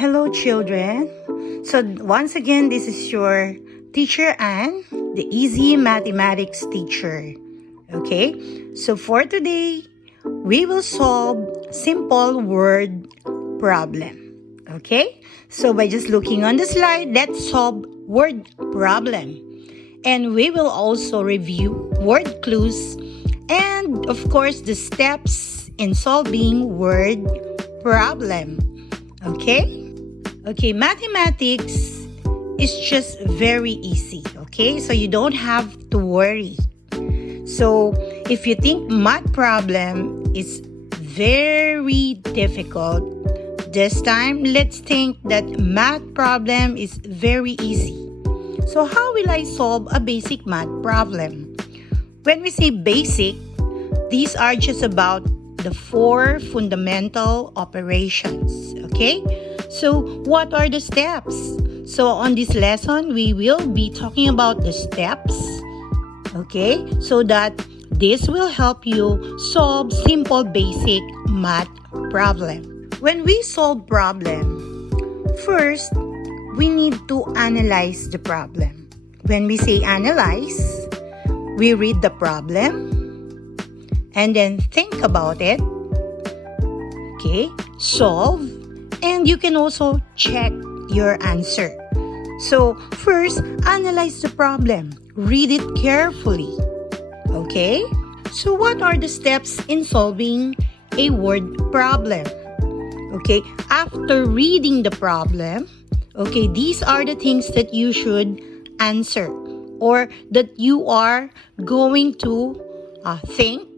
Hello children. So once again, this is your teacher Anne, the easy mathematics teacher. Okay, so for today, we will solve simple word problem. Okay, so by just looking on the slide, let's solve word problem. And we will also review word clues and of course the steps in solving word problem. Okay, mathematics is just very easy. Okay, so you don't have to worry. So if you think math problem is very difficult, this time let's think that math problem is very easy. So how will I solve a basic math problem? When we say basic, these are just about the 4 fundamental operations. Okay? So what are the steps? So on this lesson, we will be talking about the steps. Okay? So that this will help you solve simple basic math problem. When we solve problem, first, we need to analyze the problem. When we say analyze, we read the problem and then think about it. Okay, solve, and you can also check your answer. So first, analyze the problem. Read it carefully. Okay, so what are the steps in solving a word problem? Okay, after reading the problem, okay, these are the things that you should answer or that you are going to think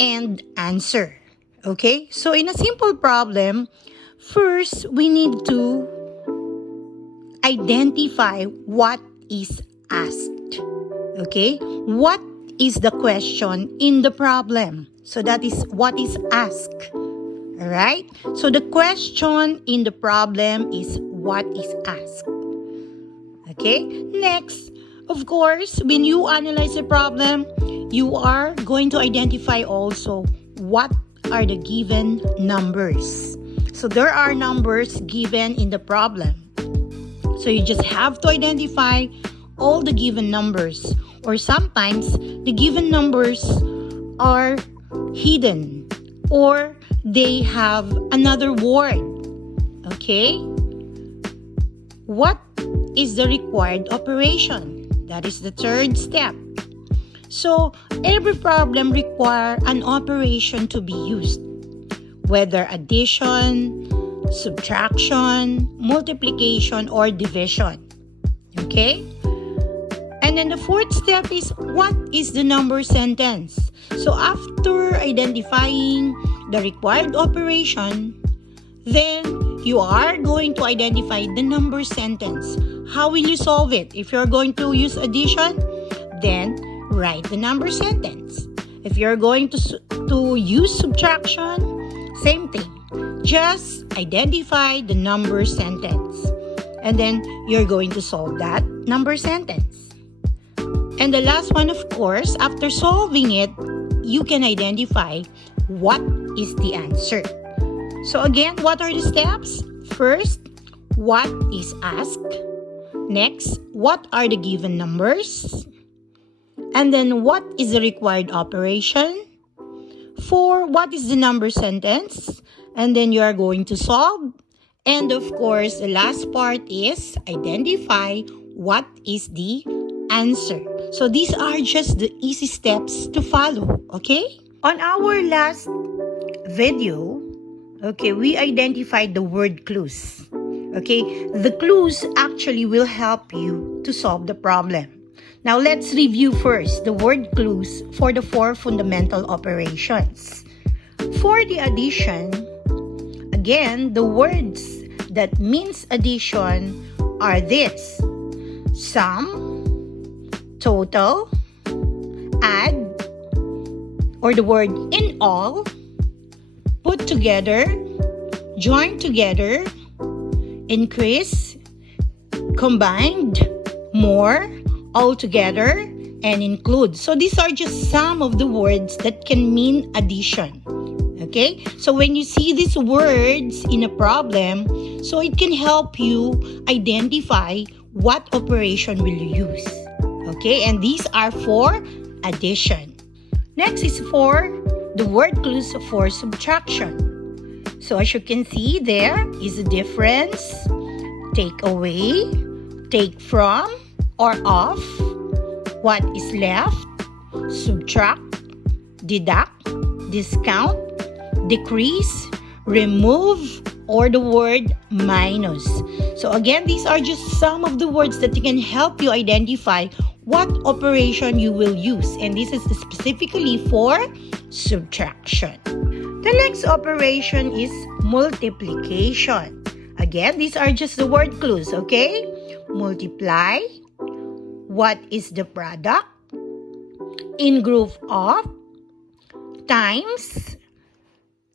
and answer. Okay, so in a simple problem, first we need to identify what is asked. Okay, what is the question in the problem? So that is what is asked. Alright, so the question in the problem is what is asked. Okay, next, of course, when you analyze the problem, you are going to identify also what are the given numbers. So there are numbers given in the problem. So you just have to identify all the given numbers, or sometimes the given numbers are hidden or they have another word. Okay? What is the required operation? That is the third step. So, every problem requires an operation to be used, whether addition, subtraction, multiplication, or division. Okay? And then the fourth step is, what is the number sentence? So, after identifying the required operation, then you are going to identify the number sentence. How will you solve it? If you're going to use addition, then write the number sentence. If you're going to use subtraction, same thing. Just identify the number sentence. And then you're going to solve that number sentence. And the last one, of course, after solving it, you can identify what is the answer. So again, what are the steps? First, what is asked? Next, what are the given numbers? And then what is the required operation? 4, what is the number sentence? And then you are going to solve. And of course, the last part is identify what is the answer. So these are just the easy steps to follow, okay? On our last video, okay, we identified the word clues. Okay, the clues actually will help you to solve the problem. Now let's review first the word clues for the 4 fundamental operations. For the addition, again, the words that means addition are this: sum, total, add, or the word in all, put together, join together, increase, combined, more, all together, and include. So these are just some of the words that can mean addition. Okay? So when you see these words in a problem, so it can help you identify what operation will you use. Okay? And these are for addition. Next is for the word clues for subtraction. So as you can see, there is a difference. Take away, take from, or off. What is left? Subtract, deduct, discount, decrease, remove, or the word minus. So again, these are just some of the words that can help you identify what operation you will use. And this is specifically for subtraction. The next operation is multiplication. Again, these are just the word clues, okay? Multiply. What is the product? In group of. Times.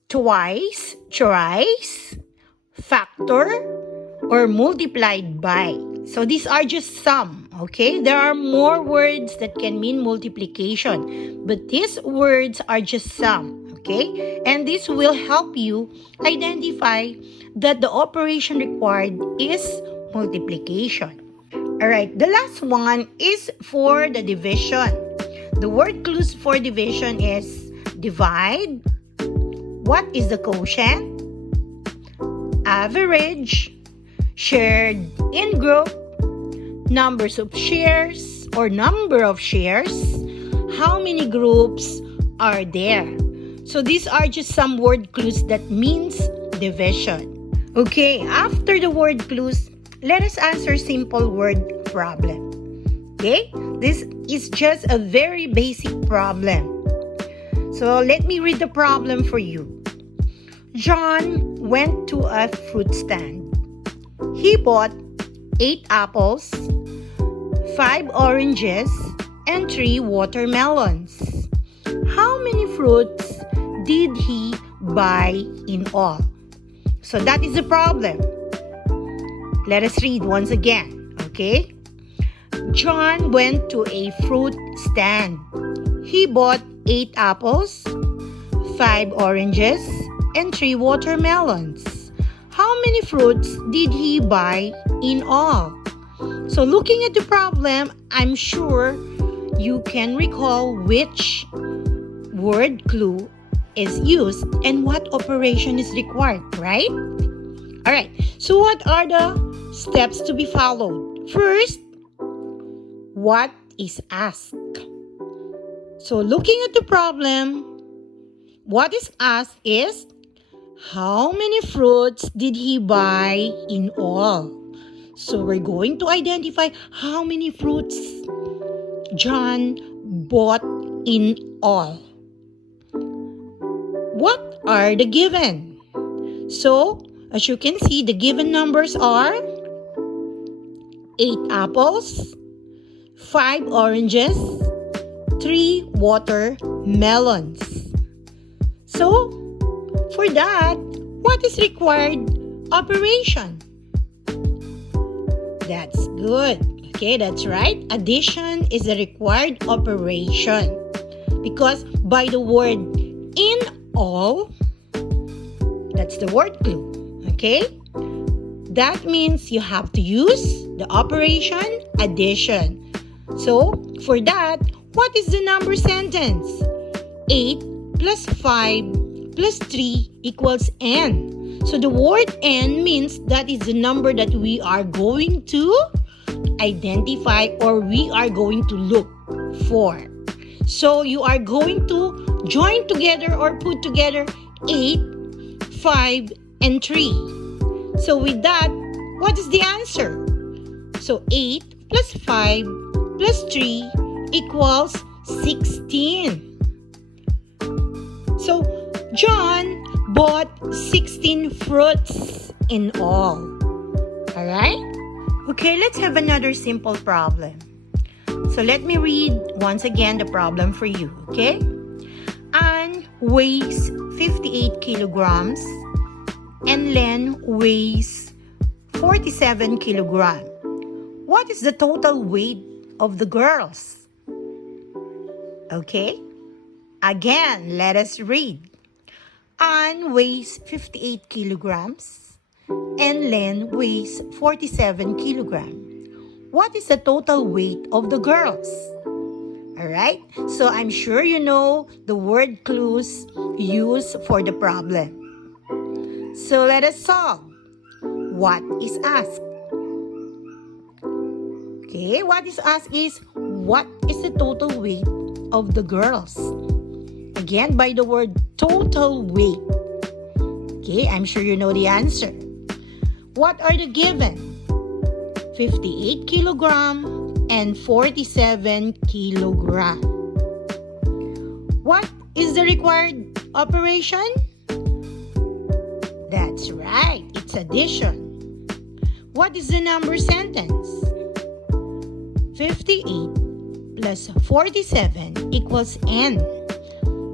Twice. Thrice. Factor. Or multiplied by. So these are just some, okay? There are more words that can mean multiplication, but these words are just some, okay? And this will help you identify that the operation required is multiplication. Alright, the last one is for the division. The word clues for division is divide. What is the quotient? Average. Shared in group. Numbers of shares or number of shares. How many groups are there? So these are just some word clues that means division. Okay, after the word clues, let us answer simple word problem. Okay, this is just a very basic problem. So let me read the problem for you. John went to a fruit stand. He bought 8 apples, 5 oranges, and 3 watermelons. How many fruits did he buy in all? So that is the problem. Let us read once again, okay? John went to a fruit stand. He bought 8 apples, 5 oranges, and 3 watermelons. How many fruits did he buy in all? So looking at the problem, I'm sure you can recall which word clue is used and what operation is required, right? Alright, so what are the steps to be followed? First, what is asked? So looking at the problem, what is asked is, how many fruits did he buy in all? So we're going to identify how many fruits John bought in all. What are the given? So, as you can see, the given numbers are 8 apples, 5 oranges, 3 watermelons. So, for that, what is required operation? That's good. Okay, that's right. Addition is a required operation. Because by the word in all, that's the word clue. Okay? That means you have to use the operation addition. So, for that, what is the number sentence? 8 plus 5 plus 3 equals n. So the word n means that is the number that we are going to identify or we are going to look for. So you are going to join together or put together 8, 5, and 3. So with that, what is the answer? So 8 plus 5 plus 3 equals 16. So John bought 16 fruits in all. Alright? Okay, let's have another simple problem. So let me read once again the problem for you, okay? Anne weighs 58 kilograms and Len weighs 47 kilograms. What is the total weight of the girls? Okay? Again, let us read. Anne weighs 58 kilograms and Len weighs 47 kilograms. What is the total weight of the girls? Alright, so I'm sure you know the word clues used for the problem. So let us solve. What is asked? Okay, what is asked is, what is the total weight of the girls? Again, by the word total weight. Okay, I'm sure you know the answer. What are the given? 58 kilogram and 47 kilogram. What is the required operation? That's right, it's addition. What is the number sentence? 58 plus 47 equals n.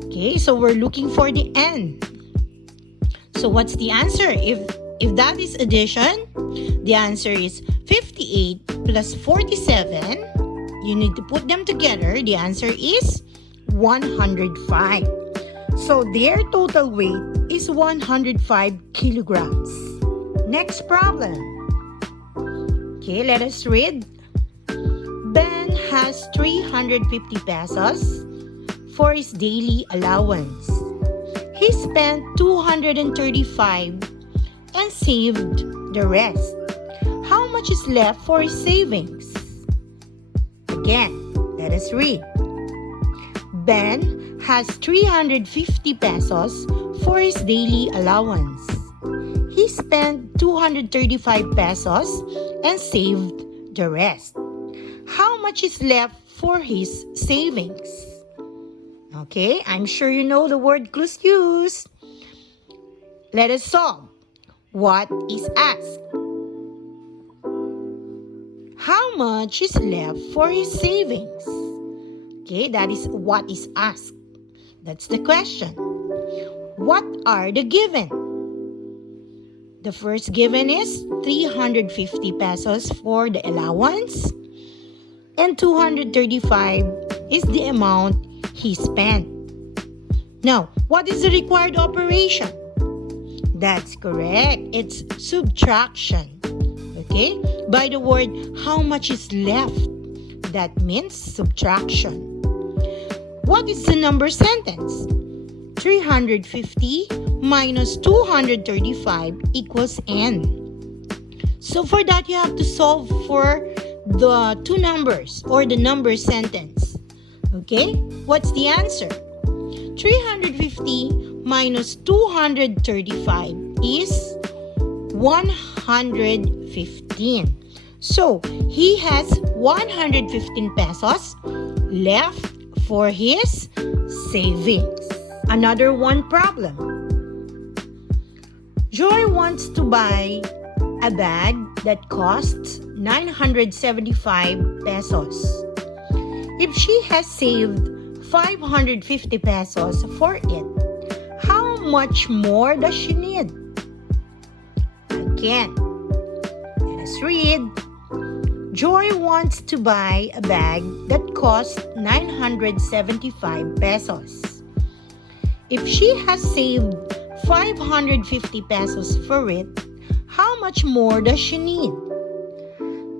Okay, so we're looking for the n. So what's the answer? If that is addition, the answer is 58 plus 47. You need to put them together. The answer is 105. So their total weight is 105 kilograms. Next problem. Okay, let us read. Ben has 350 pesos for his daily allowance. He spent 235 and saved the rest. How much is left for his savings? Again, let us read. Ben has 350 pesos for his daily allowance. He spent 235 pesos and saved the rest. How much is left for his savings? Okay, I'm sure you know the word clues used. Let us solve. What is asked? How much is left for his savings? Okay, that is what is asked. That's the question. What are the given? The first given is 350 pesos for the allowance and 235 is the amount he spent. Now, what is the required operation? That's correct. It's subtraction. Okay? By the word, how much is left? That means subtraction. What is the number sentence? 350 minus 235 equals n. So for that, you have to solve for the two numbers or the number sentence. Okay? What's the answer? 350 minus 235 is 115. So, he has 115 pesos left for his savings. Another one problem. Joy wants to buy a bag that costs 975 pesos. If she has saved 550 pesos for it, how much more does she need? Again, let us read. Joy wants to buy a bag that costs 975 pesos. If she has saved 550 pesos for it, how much more does she need?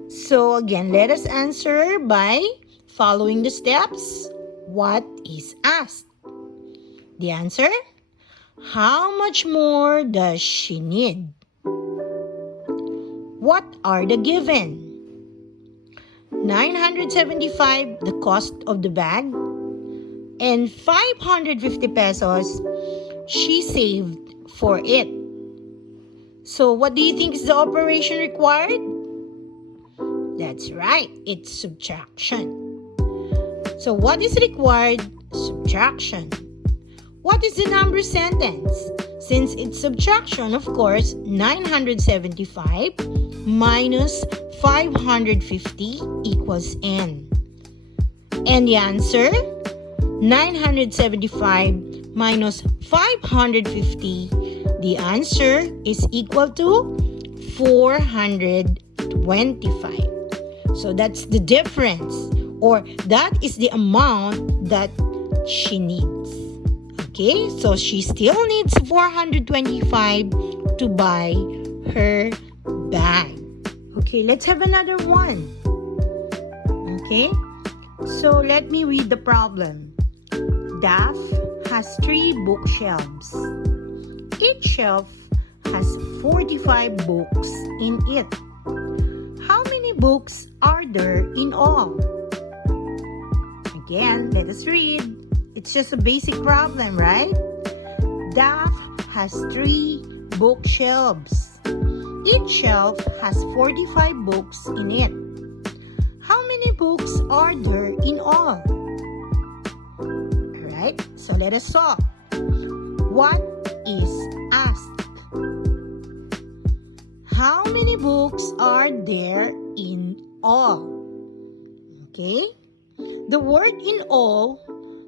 So again, let us answer by following the steps. What is asked? The answer? How much more does she need? What are the given? 975, the cost of the bag, and 550 pesos she saved for it. So what do you think is the operation required? That's right, it's subtraction. So what is required? Subtraction. What is the number sentence? Since it's subtraction, of course, 975 minus 550 equals n. And the answer, 975 minus 550, the answer is equal to 425. So that's the difference, or that is the amount that she needs. Okay, so she still needs 425 to buy her bag. Okay, let's have another one. Okay, so let me read the problem. Daph has 3 bookshelves. Each shelf has 45 books in it. How many books are there in all? Again, let us read. It's just a basic problem, right? Daph has 3 bookshelves. Each shelf has 45 books in it. How many books are there in all? Alright, so let us solve. What is asked? How many books are there in all? Okay? The word in all,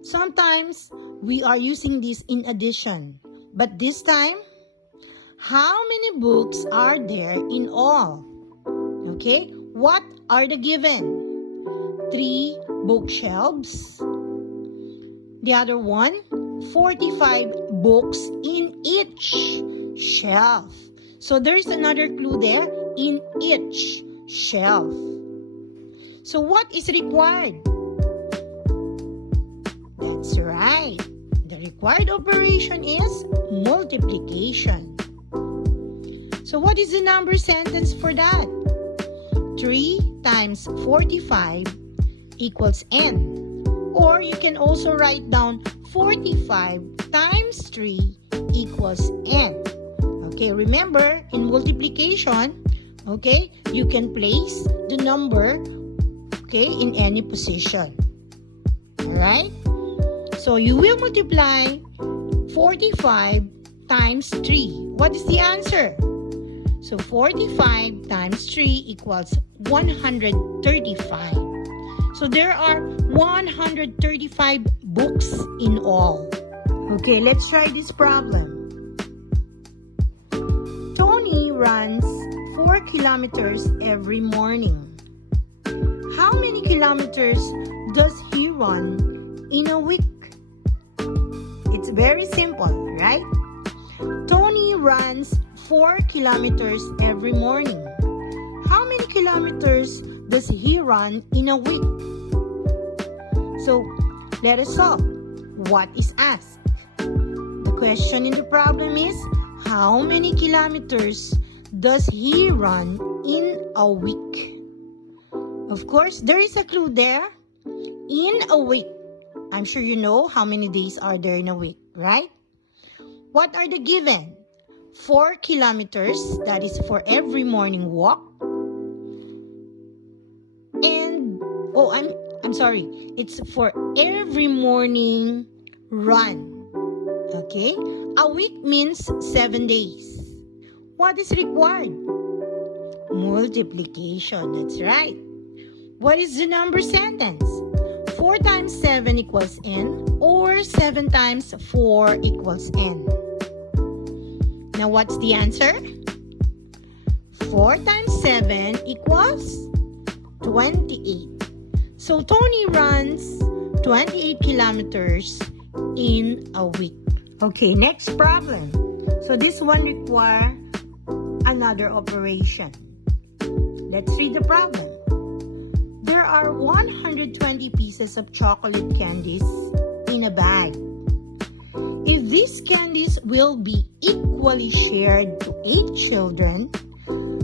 sometimes we are using this in addition. But this time, how many books are there in all? Okay? What are the given? 3 bookshelves. The other one, 45 books in each shelf. So there's another clue there, in each shelf. So what is required? That's right. The required operation is multiplication. So what is the number sentence for that? 3 times 45 equals n. Or you can also write down 45 times 3 equals n. Okay, remember, in multiplication, okay, you can place the number, okay, in any position. Alright? So you will multiply 45 times 3. What is the answer? So 45 times 3 equals 135. So there are 135 books in all. Okay, let's try this problem. Tony runs 4 kilometers every morning. How many kilometers does he run in a week? It's very simple, right? Tony runs 4 kilometers every morning. How many kilometers does he run in a week? So, let us solve. What is asked? The question in the problem is, how many kilometers does he run in a week? Of course, there is a clue there. In a week. I'm sure you know how many days are there in a week, right? What are the given? 4 kilometers, that is for every morning walk. And, I'm sorry, it's for every morning run. Okay? A week means 7 days. What is required? Multiplication, that's right. What is the number sentence? 4 times 7 equals n, or 7 times 4 equals n. Now, what's the answer? 4 times 7 equals 28. So, Tony runs 28 kilometers in a week. Okay, next problem. So, this one requires another operation. Let's read the problem. There are 120 pieces of chocolate candies in a bag. If these candies will be equally shared to 8 children,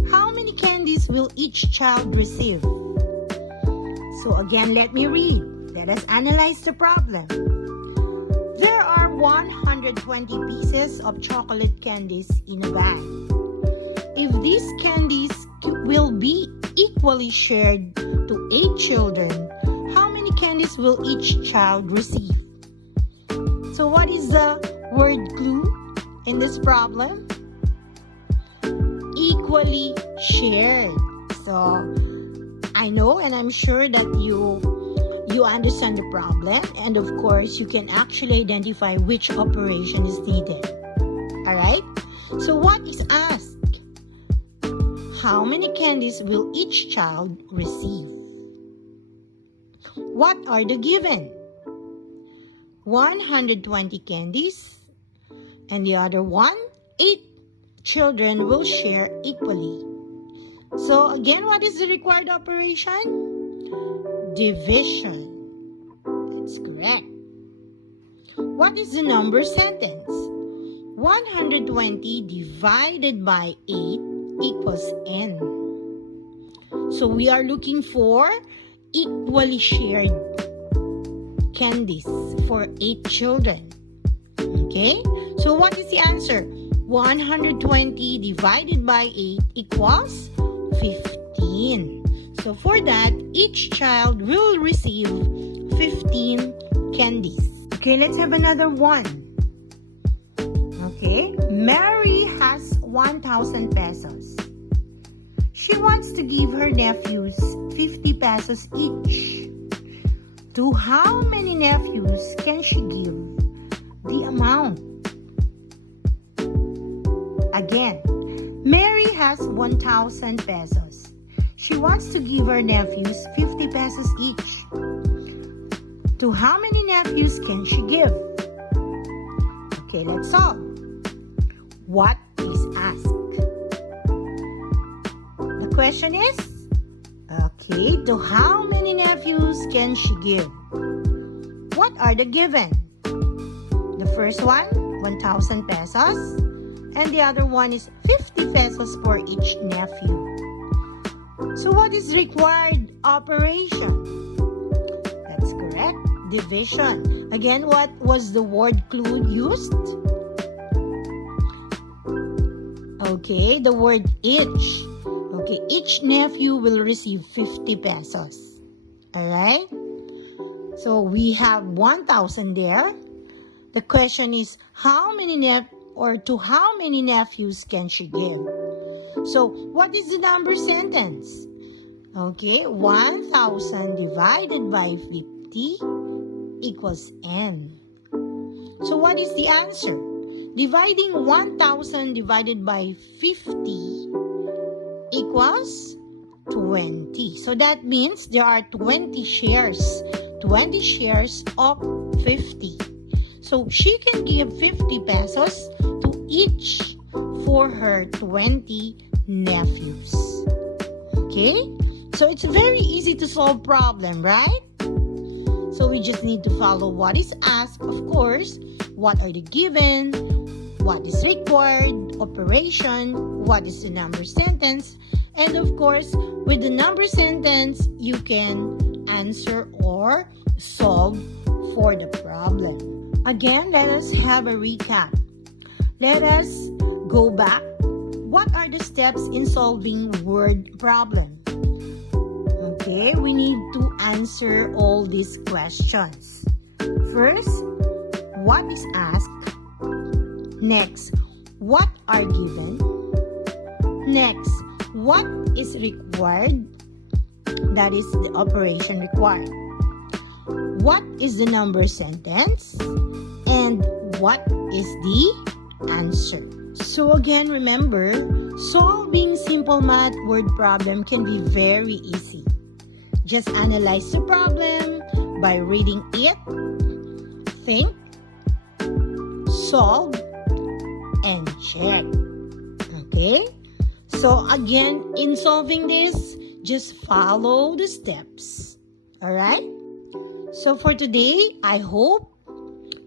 how many candies will each child receive? So again, let me read. Let us analyze the problem. There are 120 pieces of chocolate candies in a bag. If these candies will be equally shared to 8 children, how many candies will each child receive? So what is the word clue in this problem? Equally shared. So I know and I'm sure that you understand the problem, and of course you can actually identify which operation is needed. Alright? So what is asked? How many candies will each child receive? What are the given? 120 candies, and the other one, 8 children will share equally. So again, what is the required operation? Division. That's correct. What is the number sentence? 120 divided by 8 equals n. So we are looking for equally shared candies for 8 children. Okay? So what is the answer? 120 divided by 8 equals 15. So for that, each child will receive 15 candies. Okay, let's have another one. Okay, Mary has 1,000 pesos. She wants to give her nephews 50 pesos each. To how many nephews can she give the amount? Again, Mary has 1,000 pesos. She wants to give her nephews 50 pesos each. To how many nephews can she give? Okay, let's solve. What is asked? The question is, okay, to how many nephews can she give? What are the given? The first one, 1,000 pesos. And the other one is 50 pesos for each nephew. So what is required operation? That's correct. Division. Again, what was the word clue used? Okay, the word each. Okay, each nephew will receive 50 pesos. Alright? So we have 1,000 there. The question is, to how many nephews can she give? So, what is the number sentence? Okay, 1,000 divided by 50 equals n. So, what is the answer? Dividing 1,000 divided by 50 equals 20. So, that means there are 20 shares. 20 shares of 50. So, she can give 50 pesos to each for her 20 nephews. Okay? So, it's very easy to solve problem, right? So, we just need to follow what is asked, of course. What are the given? What is required? Operation? What is the number sentence? And of course, with the number sentence, you can answer or solve for the problem. Again, let us have a recap. Let us go back. What are the steps in solving word problem? Okay, we need to answer all these questions. First, what is asked? Next, what are given? Next, what is required? That is the operation required. What is the number sentence? And what is the answer? So again, remember, solving simple math word problem can be very easy. Just analyze the problem by reading it, think, solve, and check. Okay? So again, in solving this, just follow the steps. Alright? So for today, I hope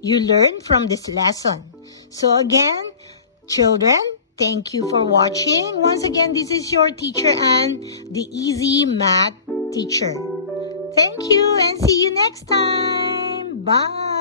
you learned from this lesson. So again, children, thank you for watching. Once again, this is your teacher Anne, the Easy Math Teacher. Thank you and see you next time. Bye.